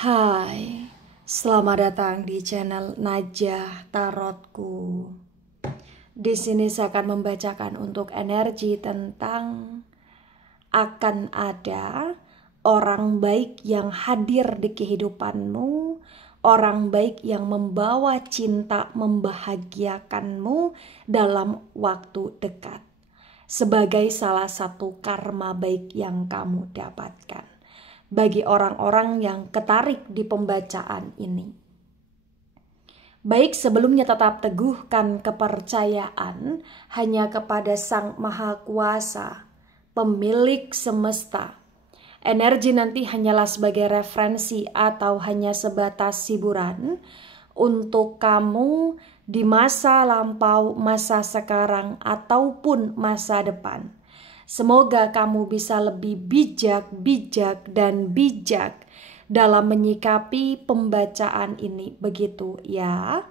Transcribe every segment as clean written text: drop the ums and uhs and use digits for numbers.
Hai, selamat datang di channel Najah Tarotku. Di sini saya akan membacakan untuk energi tentang akan ada orang baik yang hadir di kehidupanmu, orang baik yang membawa cinta membahagiakanmu dalam waktu dekat, sebagai salah satu karma baik yang kamu dapatkan bagi orang-orang yang ketarik di pembacaan ini. Baik, sebelumnya tetap teguhkan kepercayaan hanya kepada Sang Maha Kuasa, pemilik semesta. Energi nanti hanyalah sebagai referensi atau hanya sebatas hiburan untuk kamu di masa lampau, masa sekarang, ataupun masa depan. Semoga kamu bisa lebih bijak dalam menyikapi pembacaan ini, begitu ya.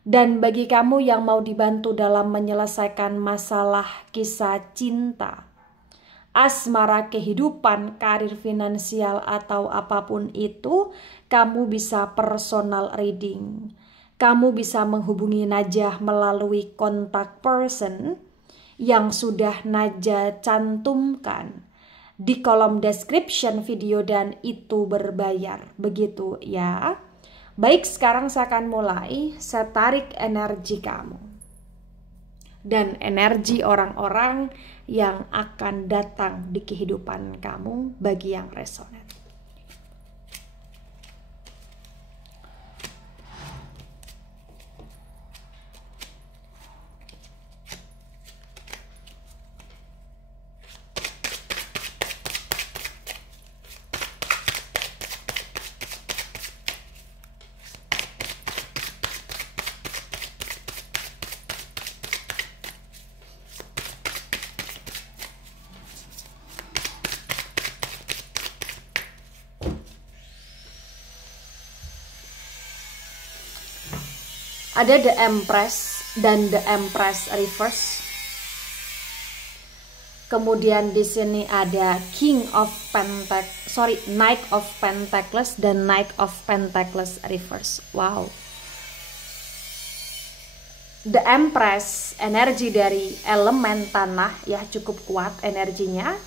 Dan bagi kamu yang mau dibantu dalam menyelesaikan masalah kisah cinta, asmara, kehidupan, karir, finansial, atau apapun itu, kamu bisa personal reading. Kamu bisa menghubungi Najah melalui kontak person yang sudah Najah cantumkan di kolom description video, dan itu berbayar, begitu ya. Baik, sekarang saya akan mulai. Saya tarik energi kamu dan energi orang-orang yang akan datang di kehidupan kamu bagi yang resonate. Ada The Empress dan The Empress Reverse. Kemudian di sini ada Knight of Pentacles dan Knight of Pentacles Reverse. Wow. The Empress energi dari elemen tanah ya, cukup kuat energinya.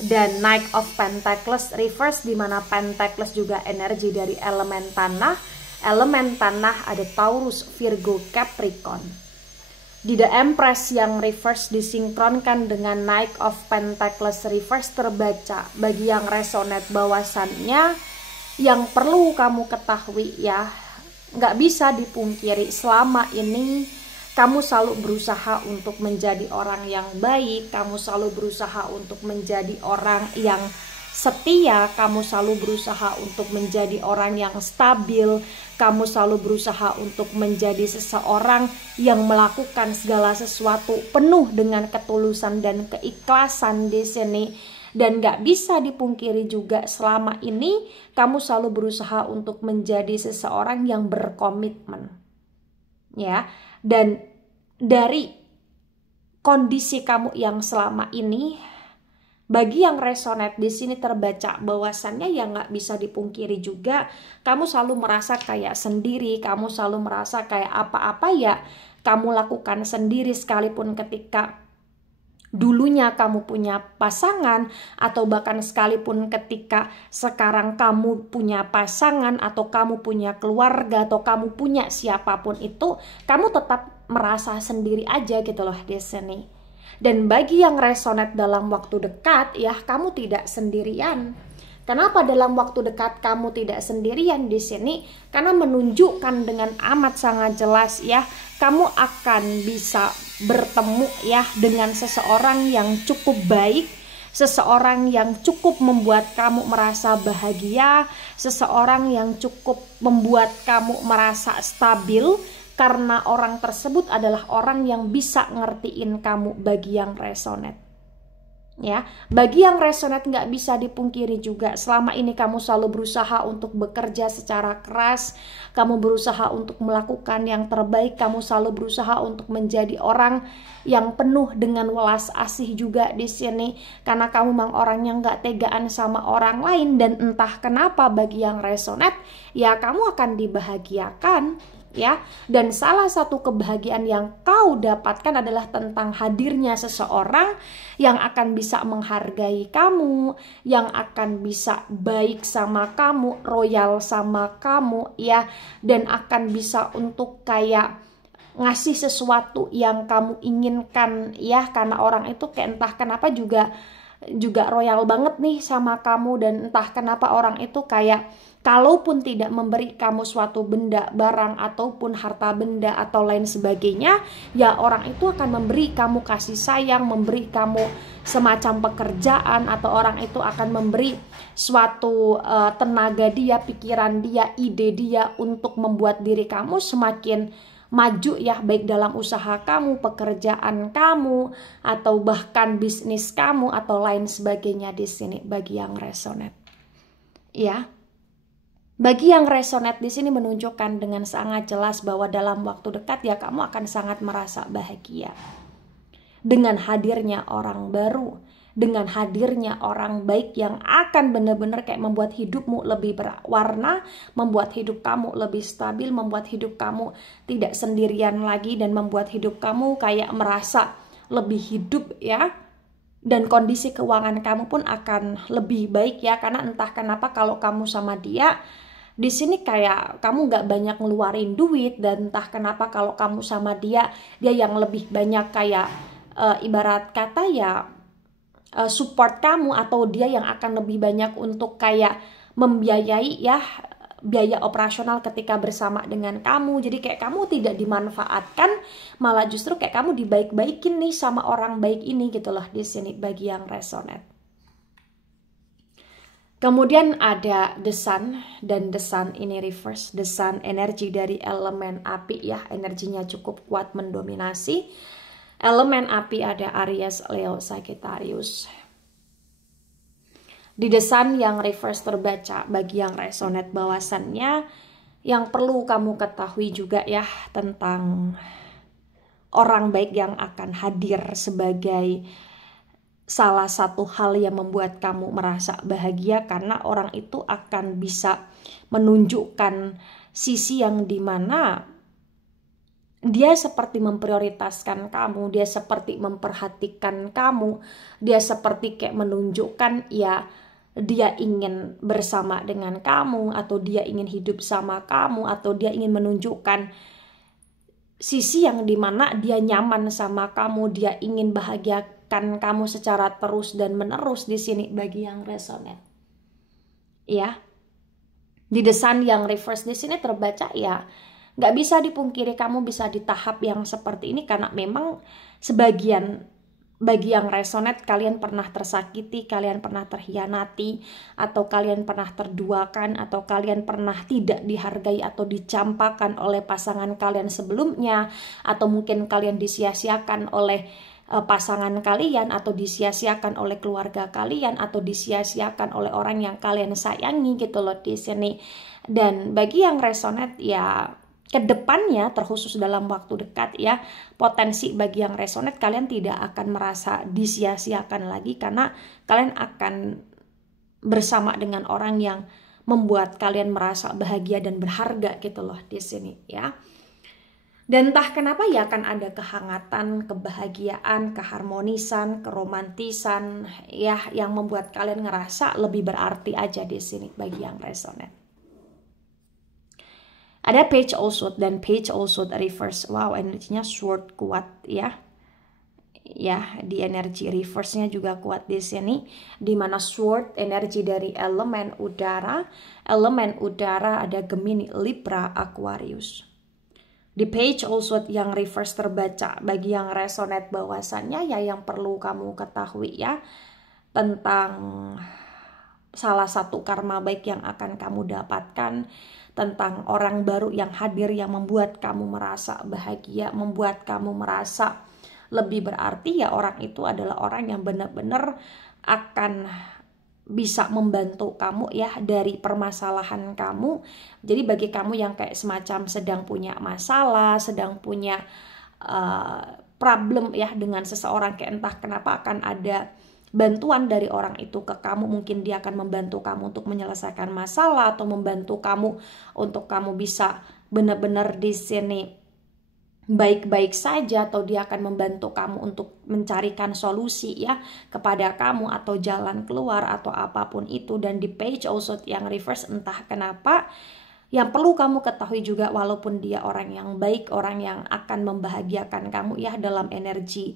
Dan Knight of Pentacles Reverse, di mana Pentacles juga energi dari elemen tanah. Elemen tanah ada Taurus, Virgo, Capricorn. Di The Empress yang reverse disinkronkan dengan Knight of Pentacles Reverse, terbaca bagi yang resonate bahwasannya yang perlu kamu ketahui ya, nggak bisa dipungkiri selama ini kamu selalu berusaha untuk menjadi orang yang baik, kamu selalu berusaha untuk menjadi orang yang setia, kamu selalu berusaha untuk menjadi orang yang stabil, kamu selalu berusaha untuk menjadi seseorang yang melakukan segala sesuatu penuh dengan ketulusan dan keikhlasan di sini. Dan gak bisa dipungkiri juga selama ini kamu selalu berusaha untuk menjadi seseorang yang berkomitmen. Ya, dan dari kondisi kamu yang selama ini, bagi yang resonate di sini terbaca bahwasannya yang nggak bisa dipungkiri juga, kamu selalu merasa kayak sendiri, kamu selalu merasa kayak apa-apa ya kamu lakukan sendiri, sekalipun ketika dulunya kamu punya pasangan, atau bahkan sekalipun ketika sekarang kamu punya pasangan, atau kamu punya keluarga, atau kamu punya siapapun itu, kamu tetap merasa sendiri aja gitu loh di sini. Dan bagi yang resonate dalam waktu dekat ya, kamu tidak sendirian. Kenapa dalam waktu dekat kamu tidak sendirian di sini? Karena menunjukkan dengan amat sangat jelas ya, kamu akan bisa bertemu ya dengan seseorang yang cukup baik, seseorang yang cukup membuat kamu merasa bahagia, seseorang yang cukup membuat kamu merasa stabil, karena orang tersebut adalah orang yang bisa ngertiin kamu bagi yang resonate. Ya, bagi yang resonate nggak bisa dipungkiri juga, selama ini kamu selalu berusaha untuk bekerja secara keras, kamu berusaha untuk melakukan yang terbaik, kamu selalu berusaha untuk menjadi orang yang penuh dengan welas asih juga di sini, karena kamu memang orang yang nggak tegaan sama orang lain. Dan entah kenapa bagi yang resonate, ya kamu akan dibahagiakan. Ya, dan salah satu kebahagiaan yang kau dapatkan adalah tentang hadirnya seseorang yang akan bisa menghargai kamu, yang akan bisa baik sama kamu, royal sama kamu, ya, dan akan bisa untuk kayak ngasih sesuatu yang kamu inginkan, ya, karena orang itu kayak entah kenapa juga royal banget nih sama kamu. Dan entah kenapa orang itu kayak kalaupun tidak memberi kamu suatu benda, barang, ataupun harta benda atau lain sebagainya, ya orang itu akan memberi kamu kasih sayang, memberi kamu semacam pekerjaan, atau orang itu akan memberi suatu tenaga dia, pikiran dia, ide dia untuk membuat diri kamu semakin maju, ya, baik dalam usaha kamu, pekerjaan kamu, atau bahkan bisnis kamu atau lain sebagainya di sini bagi yang resonate. Ya. Bagi yang resonate di sini menunjukkan dengan sangat jelas bahwa dalam waktu dekat ya kamu akan sangat merasa bahagia. Dengan hadirnya orang baru, dengan hadirnya orang baik yang akan benar-benar kayak membuat hidupmu lebih berwarna, membuat hidup kamu lebih stabil, membuat hidup kamu tidak sendirian lagi, dan membuat hidup kamu kayak merasa lebih hidup, ya. Dan kondisi keuangan kamu pun akan lebih baik, ya, karena entah kenapa kalau kamu sama dia di sini kayak kamu nggak banyak ngeluarin duit, dan entah kenapa kalau kamu sama dia yang lebih banyak kayak ibarat kata ya support kamu, atau dia yang akan lebih banyak untuk kayak membiayai, ya, biaya operasional ketika bersama dengan kamu. Jadi kayak kamu tidak dimanfaatkan, malah justru kayak kamu dibaik-baikin nih sama orang baik ini gitu loh di sini bagi yang resonate. Kemudian ada The Sun, dan The Sun ini reverse. The Sun energi dari elemen api, ya, energinya cukup kuat mendominasi. Elemen api ada Aries, Leo, Sagittarius. Di The Sun yang reverse terbaca bagi yang resonate bahwasannya yang perlu kamu ketahui juga, ya, tentang orang baik yang akan hadir sebagai salah satu hal yang membuat kamu merasa bahagia, karena orang itu akan bisa menunjukkan sisi yang dimana dia seperti memprioritaskan kamu, dia seperti memperhatikan kamu, dia seperti kayak menunjukkan ya dia ingin bersama dengan kamu, atau dia ingin hidup sama kamu, atau dia ingin menunjukkan sisi yang dimana dia nyaman sama kamu, dia ingin bahagia kamu secara terus dan menerus di sini bagi yang resonate. Ya. Di The Sun yang reverse di sini terbaca, ya, nggak bisa dipungkiri kamu bisa di tahap yang seperti ini, karena memang sebagian bagi yang resonate kalian pernah tersakiti, kalian pernah terhianati, atau kalian pernah terduakan, atau kalian pernah tidak dihargai atau dicampakan oleh pasangan kalian sebelumnya, atau mungkin kalian disia-siakan oleh pasangan kalian, atau disia-siakan oleh keluarga kalian, atau disia-siakan oleh orang yang kalian sayangi gitu loh di sini. Dan bagi yang resonate, ya, kedepannya terkhusus dalam waktu dekat, ya, potensi bagi yang resonate kalian tidak akan merasa disia-siakan lagi, karena kalian akan bersama dengan orang yang membuat kalian merasa bahagia dan berharga gitu loh di sini, ya. Dan entah kenapa ya akan ada kehangatan, kebahagiaan, keharmonisan, keromantisan, ya, yang membuat kalian ngerasa lebih berarti aja di sini bagi yang resonate. Ada Page of Swords, dan Page of Swords reverse. Wow, energinya sword kuat, ya. Ya, di energi reverse-nya juga kuat di sini, di mana sword energi dari elemen udara. Elemen udara ada Gemini, Libra, Aquarius. Di Page of Swords yang reverse terbaca bagi yang resonate bahwasannya ya yang perlu kamu ketahui, ya, tentang salah satu karma baik yang akan kamu dapatkan, tentang orang baru yang hadir yang membuat kamu merasa bahagia, membuat kamu merasa lebih berarti, ya orang itu adalah orang yang benar-benar akan bisa membantu kamu ya dari permasalahan kamu. Jadi bagi kamu yang kayak semacam sedang punya masalah, sedang punya problem ya dengan seseorang, kayak entah kenapa akan ada bantuan dari orang itu ke kamu. Mungkin dia akan membantu kamu untuk menyelesaikan masalah, atau membantu kamu untuk kamu bisa benar-benar di sini baik-baik saja, atau dia akan membantu kamu untuk mencarikan solusi ya kepada kamu, atau jalan keluar, atau apapun itu. Dan di page also yang reverse, entah kenapa yang perlu kamu ketahui juga, walaupun dia orang yang baik, orang yang akan membahagiakan kamu ya dalam energi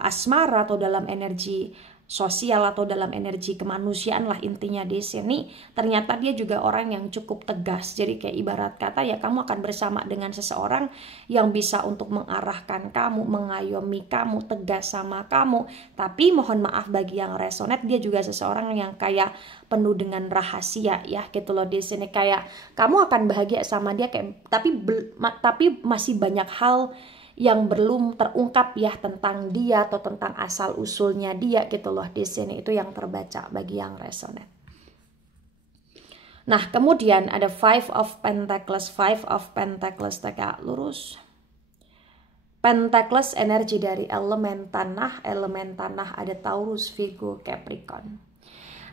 asmara, atau dalam energi sosial, atau dalam energi kemanusiaan lah intinya di sini, ternyata dia juga orang yang cukup tegas. Jadi kayak ibarat kata ya, kamu akan bersama dengan seseorang yang bisa untuk mengarahkan kamu, mengayomi kamu, tegas sama kamu. Tapi mohon maaf bagi yang resonate, dia juga seseorang yang kayak penuh dengan rahasia ya gitu loh di sini. Kayak kamu akan bahagia sama dia, kayak tapi masih banyak hal yang belum terungkap ya tentang dia, atau tentang asal usulnya dia gitu loh di sini. Itu yang terbaca bagi yang resonate. Nah, kemudian ada Five of Pentacles. Five of Pentacles tegak lurus. Pentacles energi dari elemen tanah. Elemen tanah ada Taurus, Virgo, Capricorn.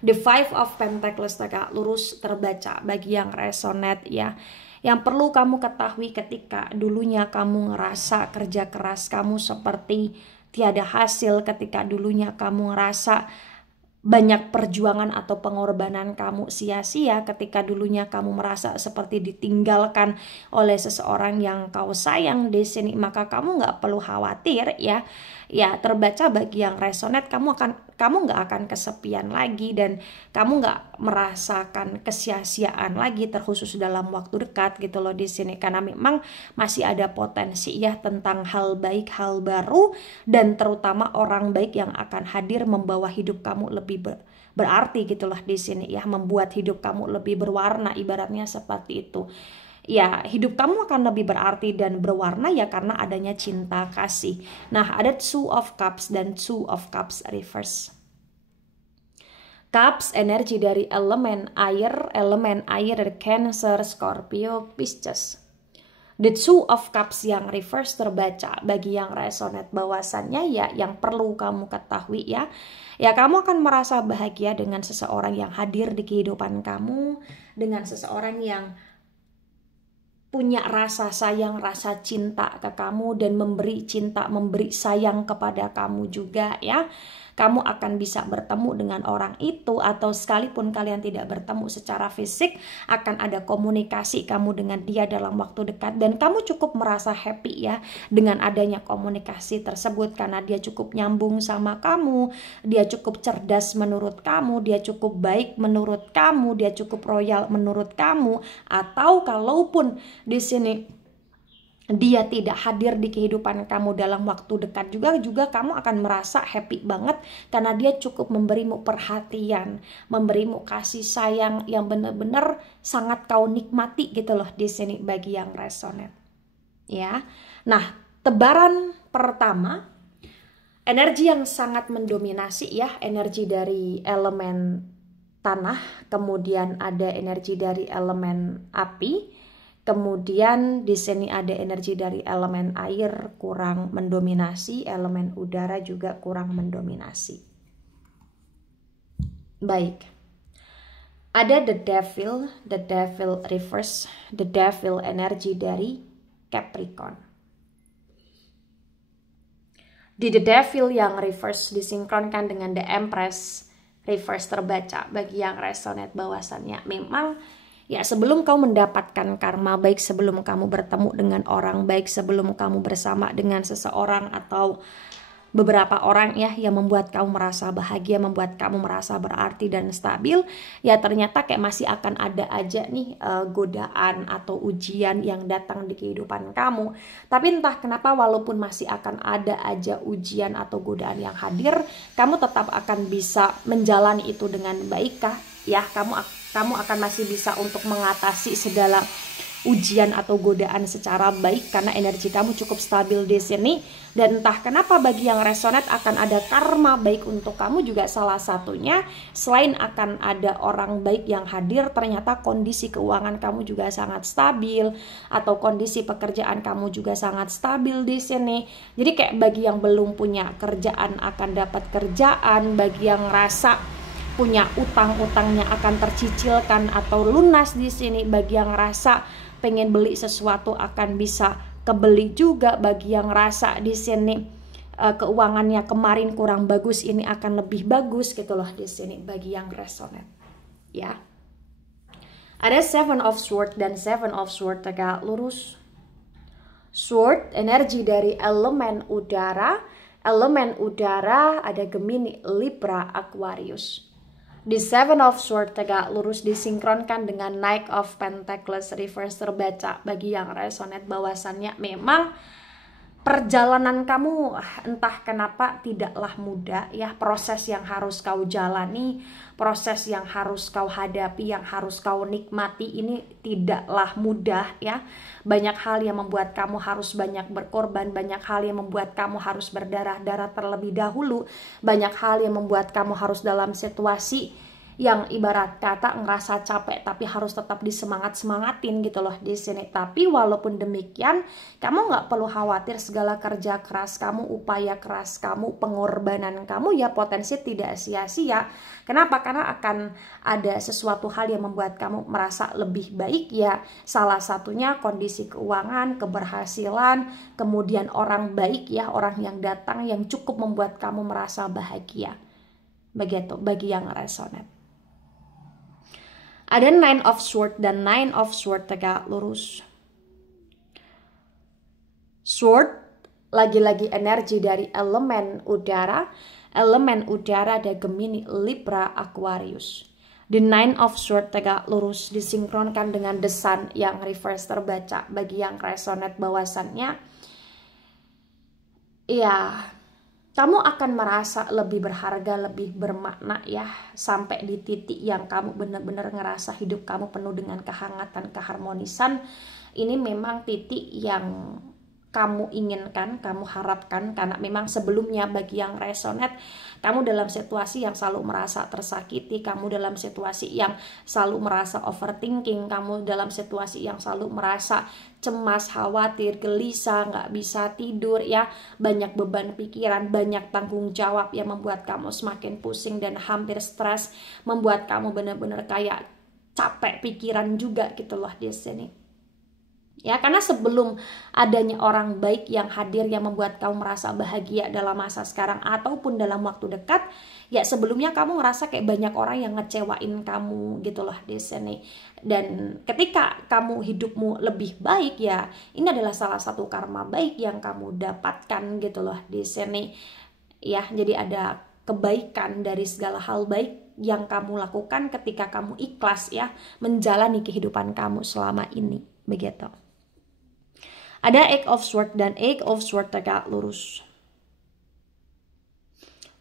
The Five of Pentacles tegak lurus terbaca bagi yang resonate ya. Yang perlu kamu ketahui, ketika dulunya kamu ngerasa kerja keras kamu seperti tiada hasil, ketika dulunya kamu ngerasa banyak perjuangan atau pengorbanan kamu sia-sia, ketika dulunya kamu merasa seperti ditinggalkan oleh seseorang yang kau sayang di sini, maka kamu nggak perlu khawatir ya. Ya terbaca bagi yang resonate, kamu nggak akan kesepian lagi, dan kamu nggak merasakan kesia-siaan lagi, terkhusus dalam waktu dekat gitu loh di sini, karena memang masih ada potensi ya tentang hal baik, hal baru, dan terutama orang baik yang akan hadir membawa hidup kamu lebih berarti gitulah di sini ya, membuat hidup kamu lebih berwarna, ibaratnya seperti itu. Ya, hidup kamu akan lebih berarti dan berwarna ya karena adanya cinta kasih. Nah, ada Two of Cups dan Two of Cups reverse. Cups energi dari elemen air dari Cancer, Scorpio, Pisces. The Two of Cups yang reverse terbaca bagi yang resonate bahwasannya ya yang perlu kamu ketahui ya kamu akan merasa bahagia dengan seseorang yang hadir di kehidupan kamu, dengan seseorang yang punya rasa sayang, rasa cinta ke kamu, dan memberi cinta, memberi sayang kepada kamu juga ya. Kamu akan bisa bertemu dengan orang itu, atau sekalipun kalian tidak bertemu secara fisik, akan ada komunikasi kamu dengan dia dalam waktu dekat, dan kamu cukup merasa happy ya dengan adanya komunikasi tersebut, karena dia cukup nyambung sama kamu, dia cukup cerdas menurut kamu, dia cukup baik menurut kamu, dia cukup royal menurut kamu. Atau kalaupun di sini dia tidak hadir di kehidupan kamu dalam waktu dekat juga kamu akan merasa happy banget, karena dia cukup memberimu perhatian, memberimu kasih sayang yang benar-benar sangat kau nikmati gitu loh di sini bagi yang resonate ya. Nah, tebaran pertama energi yang sangat mendominasi ya, energi dari elemen tanah, kemudian ada energi dari elemen api, kemudian di sini ada energi dari elemen air kurang mendominasi, elemen udara juga kurang mendominasi. Baik. Ada the devil reverse, the devil energi dari Capricorn. Di the devil yang reverse disinkronkan dengan the empress reverse terbaca bagi yang resonate bahwasannya memang ya sebelum kau mendapatkan karma baik, sebelum kamu bertemu dengan orang baik, sebelum kamu bersama dengan seseorang atau beberapa orang ya yang membuat kamu merasa bahagia, membuat kamu merasa berarti dan stabil, ya ternyata kayak masih akan ada aja nih godaan atau ujian yang datang di kehidupan kamu. Tapi entah kenapa walaupun masih akan ada aja ujian atau godaan yang hadir, kamu tetap akan bisa menjalani itu dengan baik kah? Ya, kamu akan masih bisa untuk mengatasi segala ujian atau godaan secara baik karena energi kamu cukup stabil di sini. Dan entah kenapa bagi yang resonate akan ada karma baik untuk kamu juga, salah satunya selain akan ada orang baik yang hadir, ternyata kondisi keuangan kamu juga sangat stabil atau kondisi pekerjaan kamu juga sangat stabil di sini. Jadi kayak bagi yang belum punya kerjaan akan dapat kerjaan, bagi yang rasa punya utang-utangnya akan tercicilkan atau lunas di sini, bagi yang rasa pengen beli sesuatu akan bisa kebeli juga, bagi yang rasa di sini keuangannya kemarin kurang bagus ini akan lebih bagus gitu loh di sini bagi yang resonate ya. Ada 7 of Swords dan 7 of Swords tegak lurus. Sword energi dari elemen udara. Elemen udara ada Gemini, Libra, Aquarius. Di 7 of Swords tegak lurus disinkronkan dengan Knight of Pentacles reverse terbaca bagi yang resonate bahwasannya memang perjalanan kamu entah kenapa tidaklah mudah ya. Proses yang harus kau jalani, proses yang harus kau hadapi, yang harus kau nikmati ini tidaklah mudah ya. Banyak hal yang membuat kamu harus banyak berkorban, banyak hal yang membuat kamu harus berdarah-darah terlebih dahulu, banyak hal yang membuat kamu harus dalam situasi yang ibarat kata ngerasa capek tapi harus tetap disemangat-semangatin gitu loh di sini. Tapi walaupun demikian, kamu nggak perlu khawatir, segala kerja keras kamu, upaya keras kamu, pengorbanan kamu ya potensi tidak sia-sia. Kenapa? Karena akan ada sesuatu hal yang membuat kamu merasa lebih baik ya. Salah satunya kondisi keuangan, keberhasilan, kemudian orang baik ya, orang yang datang yang cukup membuat kamu merasa bahagia. Begitu bagi yang resonate. Ada 9 of Swords dan 9 of Swords tegak lurus. Sword lagi-lagi energi dari elemen udara. Elemen udara ada Gemini, Libra, Aquarius. The 9 of Swords tegak lurus disinkronkan dengan The Sun yang reverse terbaca bagi yang resonate bahwasannya ya, kamu akan merasa lebih berharga, lebih bermakna ya, sampai di titik yang kamu benar-benar ngerasa hidup kamu penuh dengan kehangatan, keharmonisan. Ini memang titik yang kamu inginkan, kamu harapkan, karena memang sebelumnya bagi yang resonate, kamu dalam situasi yang selalu merasa tersakiti, kamu dalam situasi yang selalu merasa overthinking, kamu dalam situasi yang selalu merasa cemas, khawatir, gelisah, nggak bisa tidur ya, banyak beban pikiran, banyak tanggung jawab yang membuat kamu semakin pusing dan hampir stres, membuat kamu benar-benar kayak capek pikiran juga gitu loh di sini. Ya, karena sebelum adanya orang baik yang hadir yang membuat kamu merasa bahagia dalam masa sekarang ataupun dalam waktu dekat, ya sebelumnya kamu ngerasa kayak banyak orang yang ngecewain kamu gitu loh di sini. Dan ketika kamu hidupmu lebih baik ya, ini adalah salah satu karma baik yang kamu dapatkan gitu loh di sini. Ya, jadi ada kebaikan dari segala hal baik yang kamu lakukan ketika kamu ikhlas ya menjalani kehidupan kamu selama ini, begitu. Ada 8 of Swords dan 8 of Swords tegak lurus.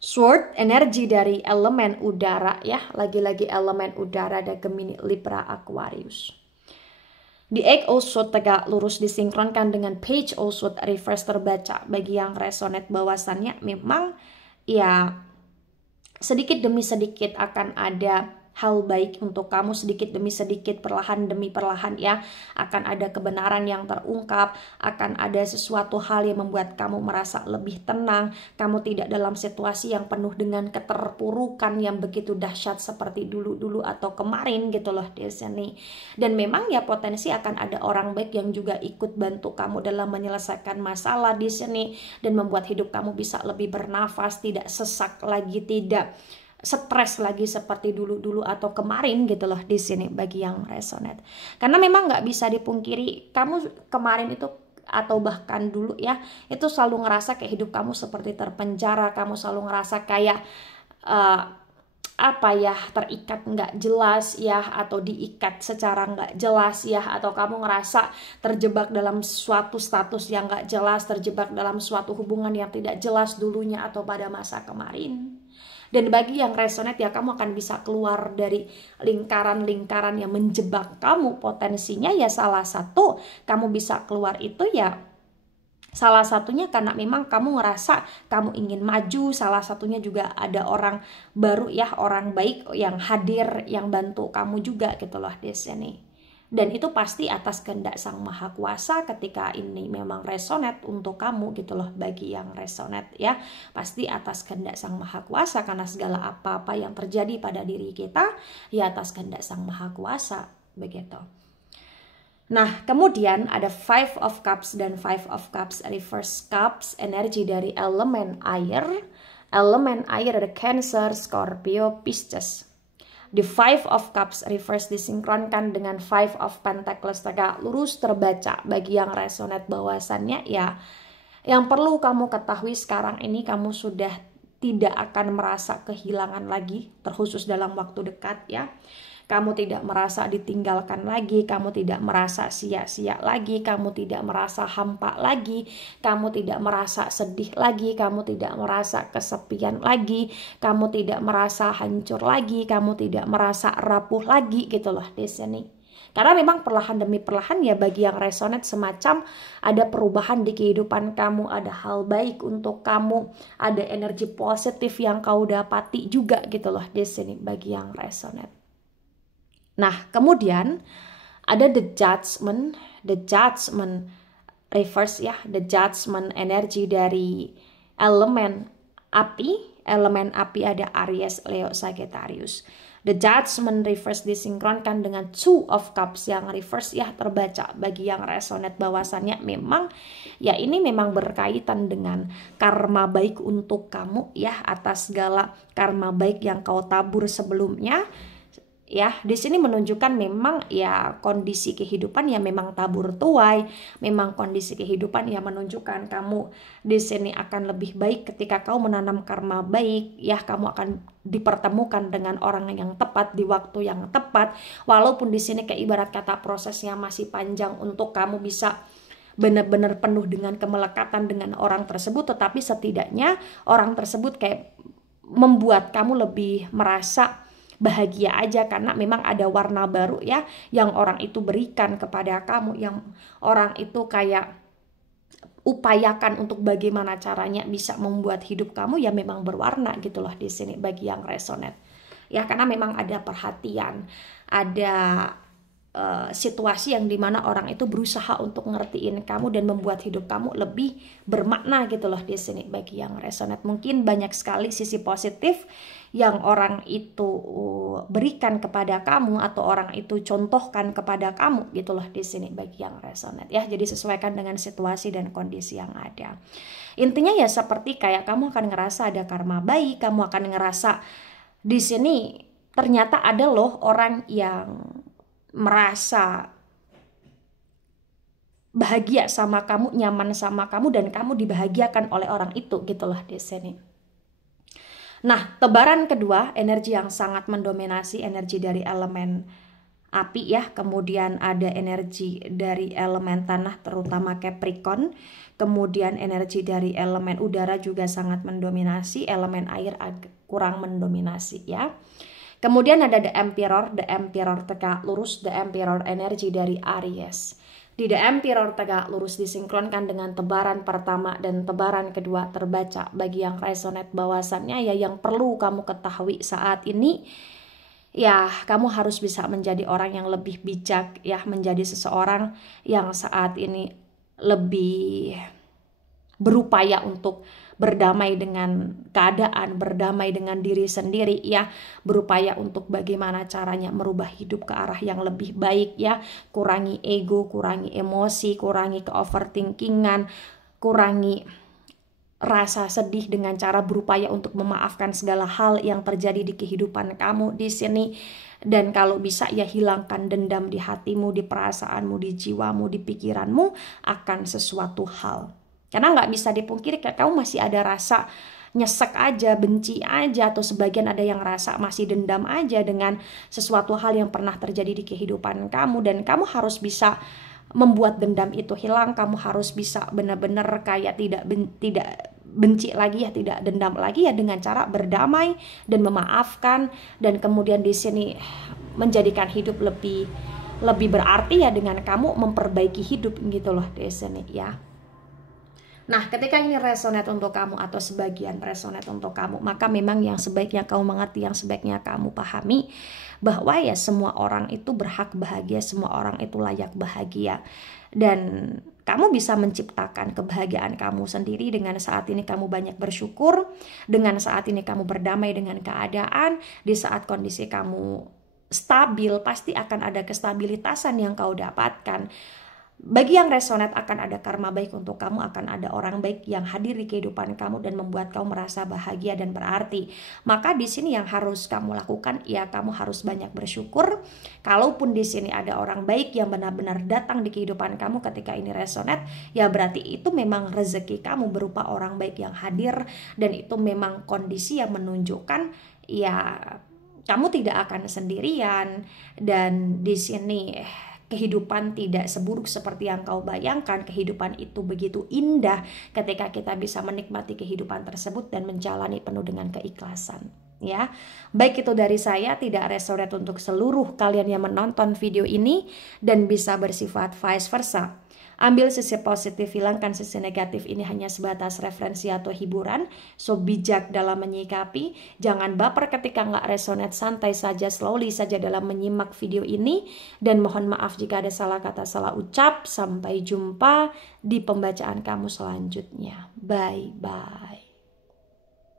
Sword energi dari elemen udara ya, lagi-lagi elemen udara ada Gemini, Libra, Aquarius. Di 8 of Swords tegak lurus disinkronkan dengan Page of Swords reverse terbaca bagi yang resonate bahwasannya memang ya sedikit demi sedikit akan ada hal baik untuk kamu, sedikit demi sedikit, perlahan demi perlahan ya, akan ada kebenaran yang terungkap, akan ada sesuatu hal yang membuat kamu merasa lebih tenang, kamu tidak dalam situasi yang penuh dengan keterpurukan yang begitu dahsyat seperti dulu-dulu atau kemarin gitu loh di sini. Dan memang ya potensi akan ada orang baik yang juga ikut bantu kamu dalam menyelesaikan masalah di sini dan membuat hidup kamu bisa lebih bernafas, tidak sesak lagi, tidak stres lagi seperti dulu-dulu atau kemarin gitu loh di sini bagi yang resonate. Karena memang nggak bisa dipungkiri kamu kemarin itu atau bahkan dulu ya itu selalu ngerasa kayak hidup kamu seperti terpenjara, kamu selalu ngerasa kayak apa ya, terikat nggak jelas ya, atau diikat secara nggak jelas ya, atau kamu ngerasa terjebak dalam suatu status yang nggak jelas, terjebak dalam suatu hubungan yang tidak jelas dulunya atau pada masa kemarin. Dan bagi yang resonate ya, kamu akan bisa keluar dari lingkaran-lingkaran yang menjebak kamu. Potensinya ya salah satu kamu bisa keluar itu ya, salah satunya karena memang kamu ngerasa kamu ingin maju. Salah satunya juga ada orang baru ya, orang baik yang hadir, yang bantu kamu juga gitu loh di sini. Dan itu pasti atas kehendak Sang Maha Kuasa ketika ini memang resonate untuk kamu gitu loh. Bagi yang resonate ya, pasti atas kehendak Sang Maha Kuasa, karena segala apa-apa yang terjadi pada diri kita ya atas kehendak Sang Maha Kuasa begitu. Nah, kemudian ada Five of Cups dan Five of Cups reverse cups, energi dari elemen air. Elemen air ada Cancer, Scorpio, Pisces. The Five of Cups reverse disinkronkan dengan Five of Pentacles tegak lurus terbaca. Bagi yang resonate bahwasannya ya, yang perlu kamu ketahui sekarang ini, kamu sudah tidak akan merasa kehilangan lagi, terkhusus dalam waktu dekat ya. Kamu tidak merasa ditinggalkan lagi, kamu tidak merasa sia-sia lagi, kamu tidak merasa hampa lagi, kamu tidak merasa sedih lagi, kamu tidak merasa kesepian lagi, kamu tidak merasa hancur lagi, kamu tidak merasa rapuh lagi gitu loh di sini. Karena memang perlahan demi perlahan ya, bagi yang resonate semacam ada perubahan di kehidupan kamu, ada hal baik untuk kamu, ada energi positif yang kau dapati juga gitu loh di sini bagi yang resonate. Nah, kemudian ada the judgment reverse ya, the judgment energi dari elemen api. Elemen api ada Aries, Leo, Sagittarius. The judgment reverse disinkronkan dengan Two of Cups yang reverse ya, terbaca bagi yang resonate bahwasannya memang ya ini memang berkaitan dengan karma baik untuk kamu ya, atas segala karma baik yang kau tabur sebelumnya. Ya, di sini menunjukkan memang ya kondisi kehidupan ya memang tabur tuai, memang kondisi kehidupan ya menunjukkan kamu di sini akan lebih baik ketika kau menanam karma baik ya, kamu akan dipertemukan dengan orang yang tepat di waktu yang tepat. Walaupun di sini kayak ibarat kata prosesnya masih panjang untuk kamu bisa benar-benar penuh dengan kemelekatan dengan orang tersebut, tetapi setidaknya orang tersebut kayak membuat kamu lebih merasa bahagia aja, karena memang ada warna baru ya yang orang itu berikan kepada kamu, yang orang itu kayak upayakan untuk bagaimana caranya bisa membuat hidup kamu ya memang berwarna gitu loh di sini bagi yang resonate ya, karena memang ada perhatian, ada situasi yang dimana orang itu berusaha untuk ngertiin kamu dan membuat hidup kamu lebih bermakna gitu loh di sini bagi yang resonate. Mungkin banyak sekali sisi positif yang orang itu berikan kepada kamu atau orang itu contohkan kepada kamu gitu loh di sini bagi yang resonate ya. Jadi sesuaikan dengan situasi dan kondisi yang ada. Intinya ya seperti kayak kamu akan ngerasa ada karma baik, kamu akan ngerasa di sini ternyata ada loh orang yang merasa bahagia sama kamu, nyaman sama kamu, dan kamu dibahagiakan oleh orang itu gitulah di sini. Nah, tebaran kedua, energi yang sangat mendominasi, energi dari elemen api ya, kemudian ada energi dari elemen tanah terutama Capricorn, kemudian energi dari elemen udara juga sangat mendominasi, elemen air kurang mendominasi ya. Kemudian ada the Emperor tegak lurus, the Emperor energi dari Aries. Di the Emperor tegak lurus disinkronkan dengan tebaran pertama dan tebaran kedua terbaca bagi yang resonate bahwasannya ya yang perlu kamu ketahui saat ini ya, kamu harus bisa menjadi orang yang lebih bijak ya, menjadi seseorang yang saat ini lebih berupaya untuk berdamai dengan keadaan, berdamai dengan diri sendiri ya, berupaya untuk bagaimana caranya merubah hidup ke arah yang lebih baik ya, kurangi ego, kurangi emosi, kurangi ke-overthinkingan, kurangi rasa sedih dengan cara berupaya untuk memaafkan segala hal yang terjadi di kehidupan kamu di sini. Dan kalau bisa ya hilangkan dendam di hatimu, di perasaanmu, di jiwamu, di pikiranmu akan sesuatu hal. Karena nggak bisa dipungkiri kamu masih ada rasa nyesek aja, benci aja, atau sebagian ada yang rasa masih dendam aja dengan sesuatu hal yang pernah terjadi di kehidupan kamu. Dan kamu harus bisa membuat dendam itu hilang, kamu harus bisa benar-benar kayak tidak benci lagi ya, tidak dendam lagi ya, dengan cara berdamai dan memaafkan, dan kemudian di sini menjadikan hidup lebih berarti ya dengan kamu memperbaiki hidup gitu loh di sini ya. Nah, ketika ini resonate untuk kamu atau sebagian resonate untuk kamu, maka memang yang sebaiknya kamu mengerti, yang sebaiknya kamu pahami bahwa ya semua orang itu berhak bahagia, semua orang itu layak bahagia. Dan kamu bisa menciptakan kebahagiaan kamu sendiri dengan saat ini kamu banyak bersyukur, dengan saat ini kamu berdamai dengan keadaan, di saat kondisi kamu stabil, pasti akan ada kestabilitasan yang kau dapatkan. Bagi yang resonate, akan ada karma baik untuk kamu, akan ada orang baik yang hadir di kehidupan kamu dan membuat kamu merasa bahagia dan berarti. Maka di sini yang harus kamu lakukan, ya kamu harus banyak bersyukur. Kalaupun di sini ada orang baik yang benar-benar datang di kehidupan kamu ketika ini resonate, ya berarti itu memang rezeki kamu berupa orang baik yang hadir, dan itu memang kondisi yang menunjukkan ya kamu tidak akan sendirian, dan di sini kehidupan tidak seburuk seperti yang kau bayangkan. Kehidupan itu begitu indah ketika kita bisa menikmati kehidupan tersebut dan menjalani penuh dengan keikhlasan. Ya, baik itu dari saya, tidak resonate untuk seluruh kalian yang menonton video ini, dan bisa bersifat vice versa. Ambil sisi positif, hilangkan sisi negatif. Ini hanya sebatas referensi atau hiburan. So bijak dalam menyikapi. Jangan baper ketika nggak resonate. Santai saja, slowly saja dalam menyimak video ini. Dan mohon maaf jika ada salah kata, salah ucap. Sampai jumpa di pembacaan kamu selanjutnya. Bye-bye.